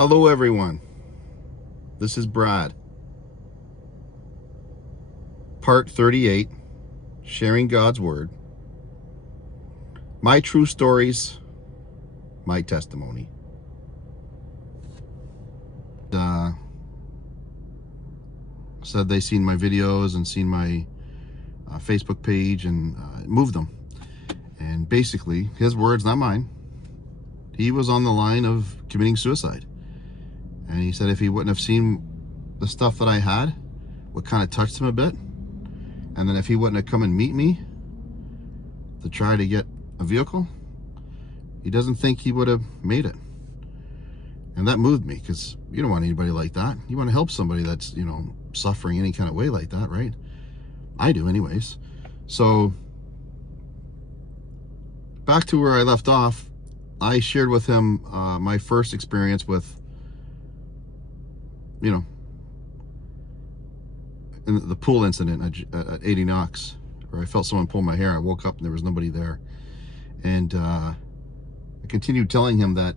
Hello everyone, this is Brad, part 38, sharing God's Word, my true stories, my testimony. Said they seen my videos and seen my Facebook page and moved them. And basically, his words, not mine, he was on the line of committing suicide. And he said if he wouldn't have seen the stuff that I had, what kind of touched him a bit, and then if he wouldn't have come and meet me to try to get a vehicle, he doesn't think he would have made it. And that moved me, because you don't want anybody like that. You want to help somebody that's, suffering any kind of way like that, right? I do anyways. So back to where I left off, I shared with him my first experience with, in the pool incident at 80 Knox, where I felt someone pull my hair. I woke up and there was nobody there. And I continued telling him that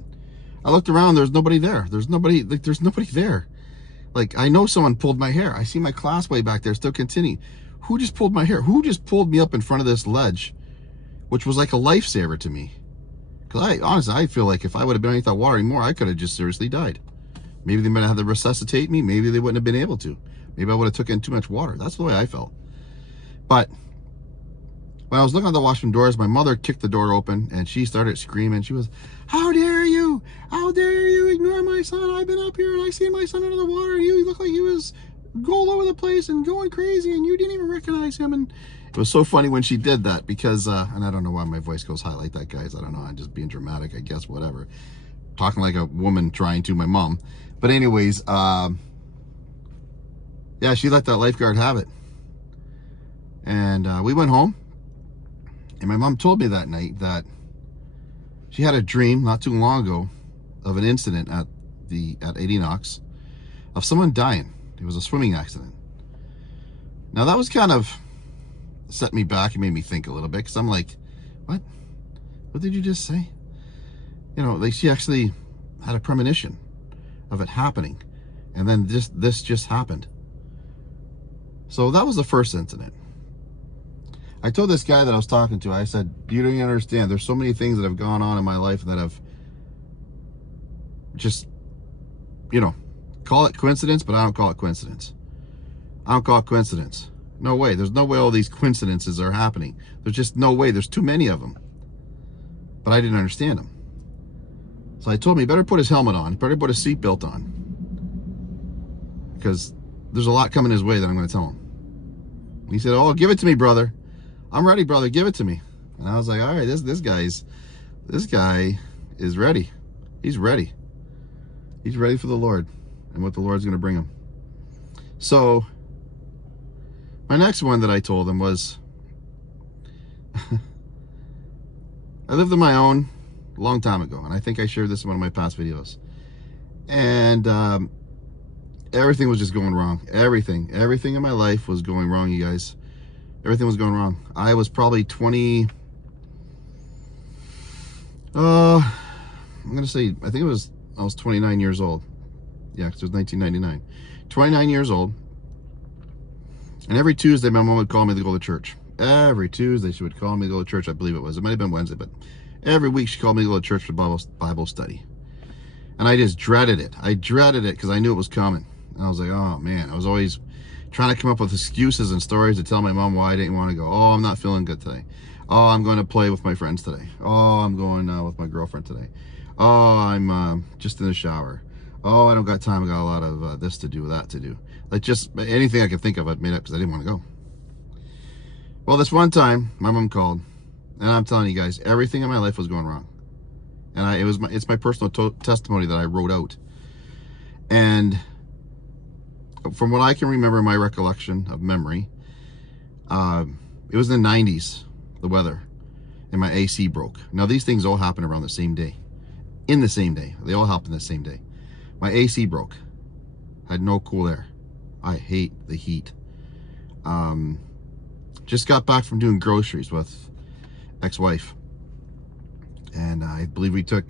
I looked around, there's nobody there. There's nobody there. Like, I know someone pulled my hair. I see my class way back there still continuing. Who just pulled my hair? Who just pulled me up in front of this ledge, which was like a lifesaver to me? Because honestly, I feel like if I would have been underneath that water anymore, I could have just seriously died. Maybe they might have had to resuscitate me. Maybe they wouldn't have been able to. Maybe I would have took in too much water. That's the way I felt. But when I was looking at the washroom doors, my mother kicked the door open and she started screaming. She was, "How dare you? How dare you ignore my son? I've been up here and I see my son under the water. You look like he was all over the place and going crazy and you didn't even recognize him." And it was so funny when she did that, because, and I don't know why my voice goes high like that, guys. I don't know. I'm just being dramatic, I guess, whatever. Talking like a woman trying to, my mom. But anyways, yeah, she let that lifeguard have it. And we went home. And my mom told me that night that she had a dream not too long ago of an incident at 80 Knox of someone dying. It was a swimming accident. Now that was kind of set me back and made me think a little bit, because I'm like, what did you just say? Like, she actually had a premonition of it happening, and then this just happened. So that was the first incident. I told this guy that I was talking to, I said, you don't even understand. There's so many things that have gone on in my life that have just, call it coincidence, but I don't call it coincidence. I don't call it coincidence. No way. There's no way all these coincidences are happening. There's just no way. There's too many of them. But I didn't understand them. So I told him he better put his helmet on. He better put his seatbelt on. Because there's a lot coming his way that I'm going to tell him. He said, "Oh, give it to me, brother. I'm ready, brother. Give it to me." And I was like, all right, this guy is ready. He's ready. He's ready for the Lord and what the Lord's going to bring him. So my next one that I told him was, I lived on my own a long time ago, and I think I shared this in one of my past videos. And everything was just going wrong. Everything in my life was going wrong, you guys. Everything was going wrong. I was probably 20, I'm going to say, I think I was 29 years old. Yeah, because it was 1999. 29 years old. And every Tuesday, my mom would call me to go to church. Every Tuesday, she would call me to go to church, I believe it was. It might have been Wednesday, but every week she called me to go to church for Bible study. And I just dreaded it. I dreaded it because I knew it was coming. And I was like, oh man, I was always trying to come up with excuses and stories to tell my mom why I didn't want to go. Oh, I'm not feeling good today. Oh, I'm going to play with my friends today. Oh, I'm going with my girlfriend today. Oh, I'm just in the shower. Oh, I don't got time. I got a lot of this to do, that to do. Like, just anything I could think of, I'd made up because I didn't want to go. Well, this one time, my mom called, and I'm telling you guys, everything in my life was going wrong. And it's my personal testimony that I wrote out. And from what I can remember, my recollection of memory, it was in the 90s, the weather, and my AC broke. Now, these things all happen around the same day. In the same day. They all happened the same day. My AC broke. I had no cool air. I hate the heat. Just got back from doing groceries with ex-wife. And I believe we took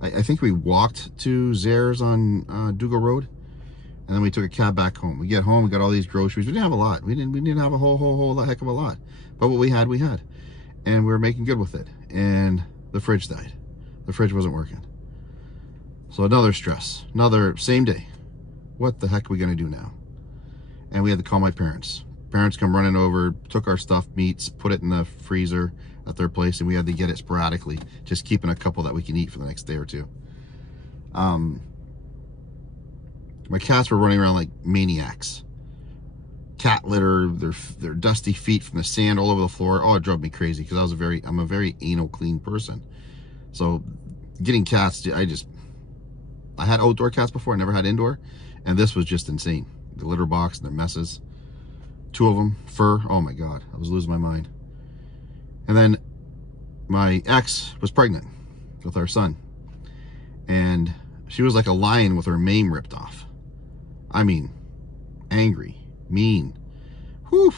I think we walked to Zares on Dougal Road, and then we took a cab back home. We get home, we got all these groceries. We didn't have a lot. We didn't have a whole heck of a lot. But what we had, and we were making good with it. And the fridge died. The fridge wasn't working. So another stress, another same day. What the heck are we gonna do now? And we had to call my parents. Parents come running over, took our stuffed meats, put it in the freezer at their place, and we had to get it sporadically, just keeping a couple that we can eat for the next day or two. My cats were running around like maniacs. Cat litter, their dusty feet from the sand all over the floor. Oh, it drove me crazy because I'm a very anal clean person. So getting cats, I had outdoor cats before, I never had indoor, and this was just insane. The litter box and their messes. 2 of them, fur, oh my God, I was losing my mind. And then my ex was pregnant with our son, and she was like a lion with her mane ripped off. I mean, angry, mean. Whew.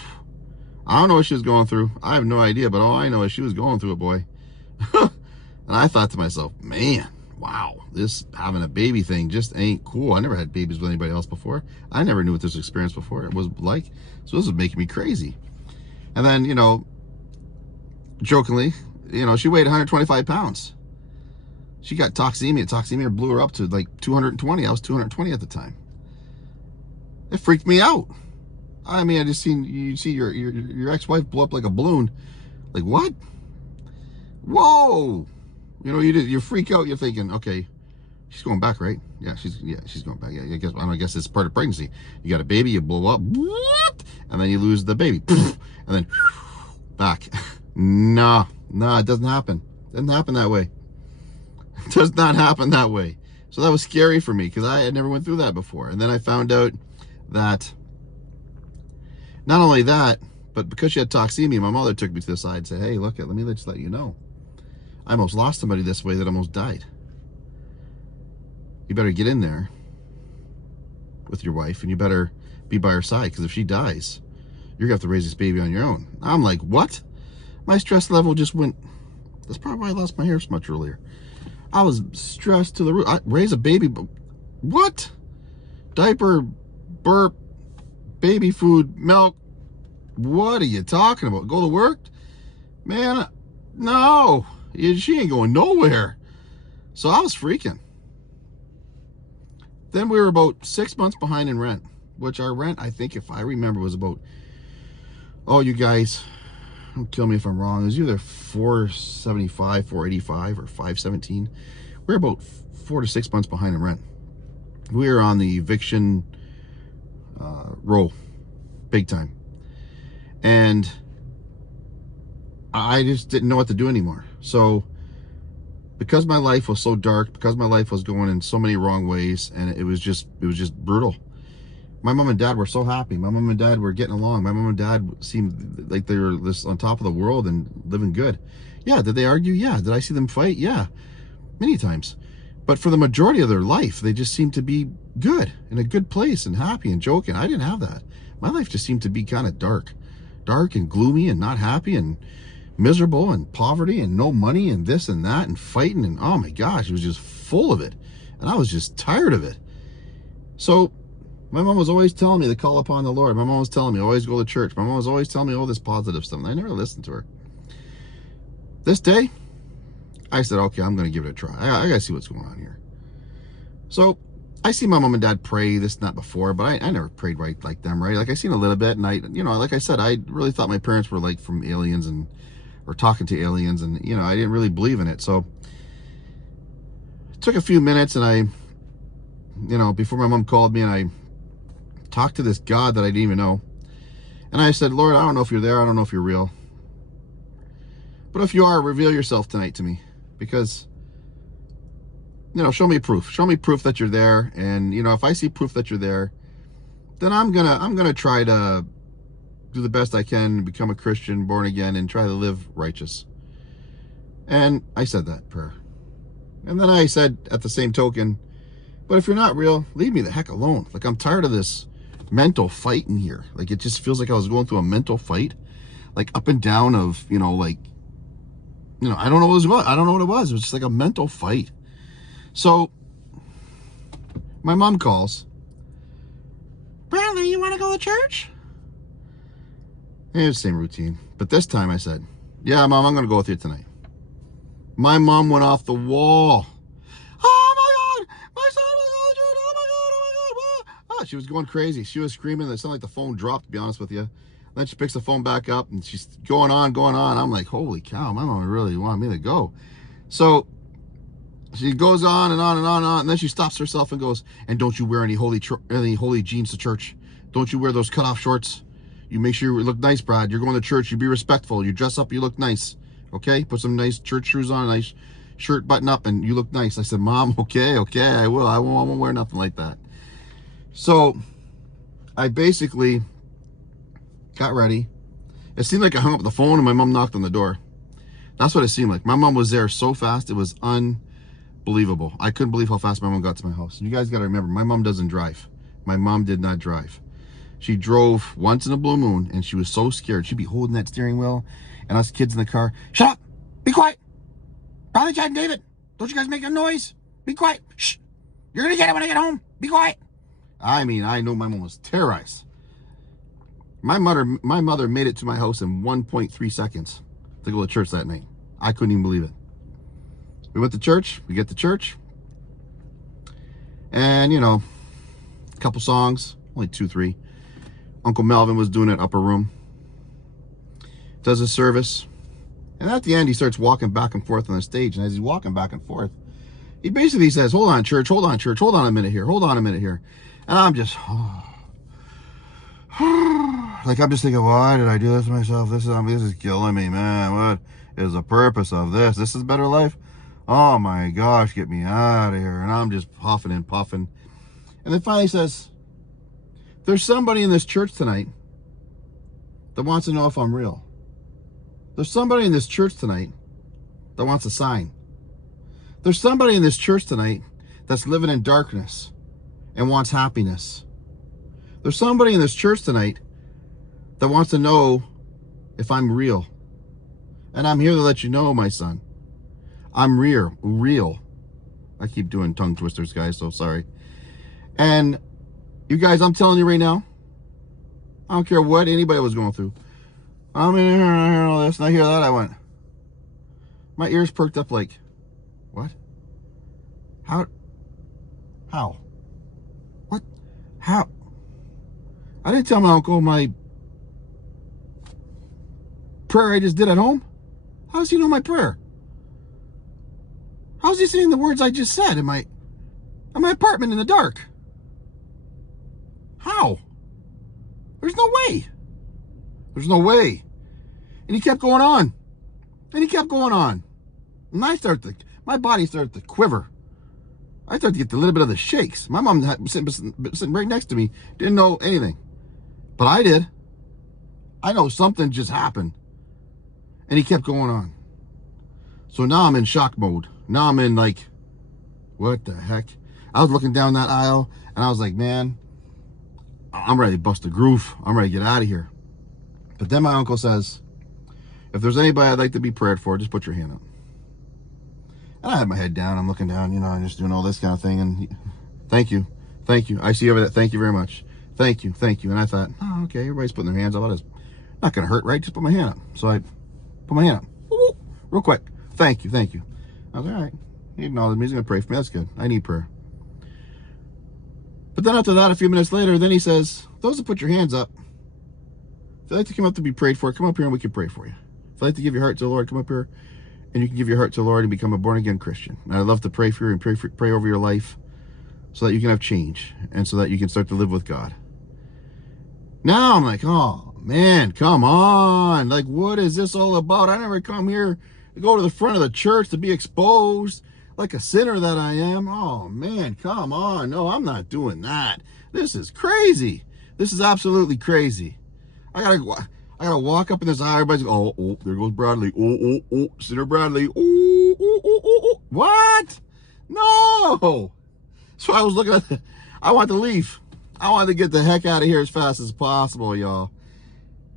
I don't know what she was going through. I have no idea, but all I know is she was going through it, boy. And I thought to myself, man, wow, this having a baby thing just ain't cool. I never had babies with anybody else before. I never knew what this experience before it was like. So this was making me crazy. And then, you know, jokingly, you know, she weighed 125 pounds. She got toxemia. Toxemia blew her up to like 220. I was 220 at the time. It freaked me out. I mean, you see your ex-wife blow up like a balloon. Like, what? Whoa! You know, you freak out. You're thinking, okay, she's going back, right? Yeah, she's going back. Yeah, I guess it's part of pregnancy. You got a baby, you blow up, and then you lose the baby, and then back. No, it doesn't happen. It doesn't happen that way. It does not happen that way. So that was scary for me because I had never went through that before. And then I found out that not only that, but because she had toxemia, my mother took me to the side and said, hey, look, let me just let you know, I almost lost somebody this way that almost died. You better get in there with your wife, and you better be by her side, because if she dies, you're gonna have to raise this baby on your own. I'm like, what? My stress level just went. That's probably why I lost my hair so much earlier. I was stressed to the roof. I raise a baby, but what? Diaper, burp, baby food, milk. What are you talking about? Go to work? Man, no. She ain't going nowhere. So I was freaking. Then we were about 6 months behind in rent, which our rent, I think, if I remember, was about, oh, you guys, don't kill me if I'm wrong, it was either $475, $485, or $517. We're about 4 to 6 months behind in rent. We were on the eviction roll, big time. And I just didn't know what to do anymore. So because my life was so dark, because my life was going in so many wrong ways, and it was just brutal. My mom and dad were so happy. My mom and dad were getting along. My mom and dad seemed like they were this on top of the world and living good. Yeah, did they argue? Yeah. Did I see them fight? Yeah, many times. But for the majority of their life, they just seemed to be good, in a good place, and happy and joking. I didn't have that. My life just seemed to be kind of dark and gloomy and not happy and miserable and poverty and no money and this and that and fighting, and oh my gosh, it was just full of it, and I was just tired of it. So my mom was always telling me to call upon the Lord. My mom was telling me always go to church. My mom was always telling me all this positive stuff, and I never listened to her. This day I said, okay, I'm gonna give it a try. I gotta see what's going on here. So I see my mom and dad pray this and that before, but I never prayed right like them, right? Like I seen a little bit, and I, you know, like I said, I really thought my parents were like from aliens or talking to aliens, and you know, I didn't really believe in it. So it took a few minutes, and I, you know, before my mom called me, and I talked to this God that I didn't even know, and I said, Lord, I don't know if you're there, I don't know if you're real, but if you are, reveal yourself tonight to me, because, you know, show me proof that you're there. And you know, if I see proof that you're there, then I'm gonna try to do the best I can, become a Christian, born again, and try to live righteous. And I said that prayer. And then I said at the same token, but if you're not real, leave me the heck alone. Like, I'm tired of this mental fight in here. Like, it just feels like I was going through a mental fight, like up and down of, you know, like, you know, I don't know what it was. I don't know what it was. It was just like a mental fight. So my mom calls. Bradley, you want to go to church? It's the same routine. But this time I said, yeah, Mom, I'm going to go with you tonight. My mom went off the wall. Oh my God, my son was going to church. Oh my God, oh my God. Oh, she was going crazy. She was screaming. It sounded like the phone dropped, to be honest with you. Then she picks the phone back up and she's going on, going on. I'm like, holy cow, my mom really wanted me to go. So she goes on and on and on and on. And then she stops herself and goes, and don't you wear any holy jeans to church. Don't you wear those cutoff shorts. You make sure you look nice, Brad. You're going to church. You be respectful. You dress up. You look nice. Okay? Put some nice church shoes on, a nice shirt button up, and you look nice. I said, Mom, okay, I will. I won't wear nothing like that. So I basically got ready. It seemed like I hung up the phone and my mom knocked on the door. That's what it seemed like. My mom was there so fast. It was unbelievable. I couldn't believe how fast my mom got to my house. You guys got to remember, my mom doesn't drive. My mom did not drive. She drove once in a blue moon, and she was so scared. She'd be holding that steering wheel, and us kids in the car, shut up, be quiet. Bradley, Chad, and David, don't you guys make a noise? Be quiet. Shh, you're going to get it when I get home. Be quiet. I mean, I know my mom was terrorized. My mother made it to my house in 1.3 seconds to go to church that night. I couldn't even believe it. We went to church. We get to church. And, you know, a couple songs, only 2, 3. Uncle Melvin was doing it upper room. Does his service. And at the end, he starts walking back and forth on the stage. And as he's walking back and forth, he basically says, hold on, church, hold on, church, hold on a minute here, hold on a minute here. And I'm just, like, I'm just thinking, why did I do this to myself? This is killing me, man. What is the purpose of this? This is better life? Oh my gosh, get me out of here. And I'm just puffing and puffing. And then finally says, there's somebody in this church tonight that wants to know if I'm real. There's somebody in this church tonight that wants a sign. There's somebody in this church tonight that's living in darkness and wants happiness. There's somebody in this church tonight that wants to know if I'm real. And I'm here to let you know, my son. I'm real. I keep doing tongue twisters, guys, so sorry. And you guys, I'm telling you right now, I don't care what anybody was going through. I'm in here and I hear all this, and I hear that, I went, my ears perked up like, what? How? What? How? I didn't tell my uncle my prayer I just did at home. How does he know my prayer? How's he saying the words I just said in my apartment in the dark? How? There's no way. There's no way. And he kept going on. And he kept going on. And my body started to quiver. I started to get a little bit of the shakes. My mom was sitting right next to me. Didn't know anything. But I did. I know something just happened. And he kept going on. So now I'm in shock mode. Now I'm in like, what the heck? I was looking down that aisle and I was like, man, I'm ready to bust a groove. I'm ready to get out of here. But then my uncle says, if there's anybody I'd like to be prayed for, just put your hand up. And I had my head down. I'm looking down, you know, I'm just doing all this kind of thing. And thank you. I see over that. Thank you very much. Thank you. And I thought, oh, okay, everybody's putting their hands up. It's not going to hurt, right? Just put my hand up. So I put my hand up. Woo-woo, real quick. Thank you. I was all right. He acknowledged me. He's going to pray for me. That's good. I need prayer. But then after that, a few minutes later, then he says, those that put your hands up, if you'd like to come up to be prayed for, come up here and we can pray for you. If you'd like to give your heart to the Lord, come up here and you can give your heart to the Lord and become a born-again Christian. And I'd love to pray for you and pray over your life so that you can have change and so that you can start to live with God. Now I'm like, oh, man, come on. Like, what is this all about? I never come here to go to the front of the church to be exposed like a sinner that I am. Oh, man, come on. No, I'm not doing that. This is crazy. This is absolutely crazy. I gotta walk up in this aisle. Everybody's like, oh, there goes Bradley. Oh, Sinner Bradley. Oh. What? No. So I was looking at I wanted to leave. I wanted to get the heck out of here as fast as possible, y'all.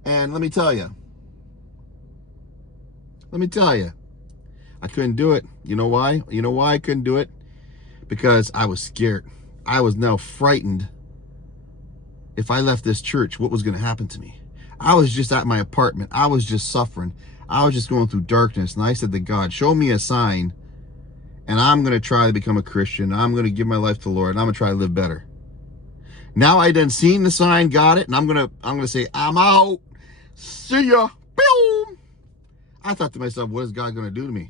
And let me tell you, I couldn't do it. You know why? I couldn't do it? because I was scared. I was now frightened. If I left this church, what was going to happen to me? I was just at my apartment. I was just suffering. I was just going through darkness. And I said to God, show me a sign, and I'm going to try to become a Christian. I'm going to give my life to the Lord, and I'm going to try to live better. Now I done seen the sign, got it, and I'm gonna say, I'm out. See ya. Boom. I thought to myself, what is God gonna do to me?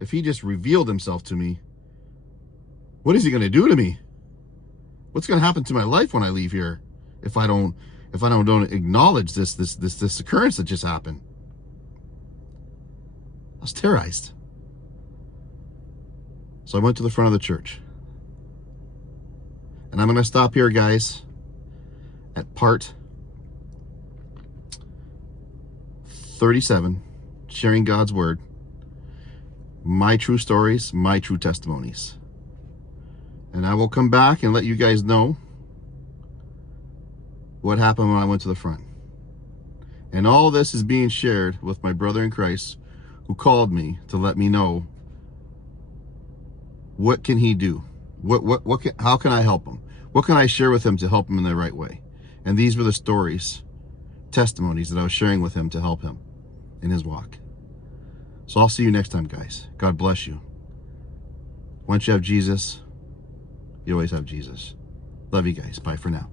If he just revealed himself to me, what is he gonna do to me? What's gonna happen to my life when I leave here if I don't acknowledge this occurrence that just happened? I was terrorized. So I went to the front of the church. And I'm going to stop here, guys, at part 37, sharing God's word, my true stories, my true testimonies. And I will come back and let you guys know what happened when I went to the front. And all this is being shared with my brother in Christ, who called me to let me know, what can he do? How can I help him? What can I share with him to help him in the right way? And these were the stories, testimonies that I was sharing with him to help him in his walk. So I'll see you next time, guys. God bless you. Once you have Jesus, you always have Jesus. Love you guys. Bye for now.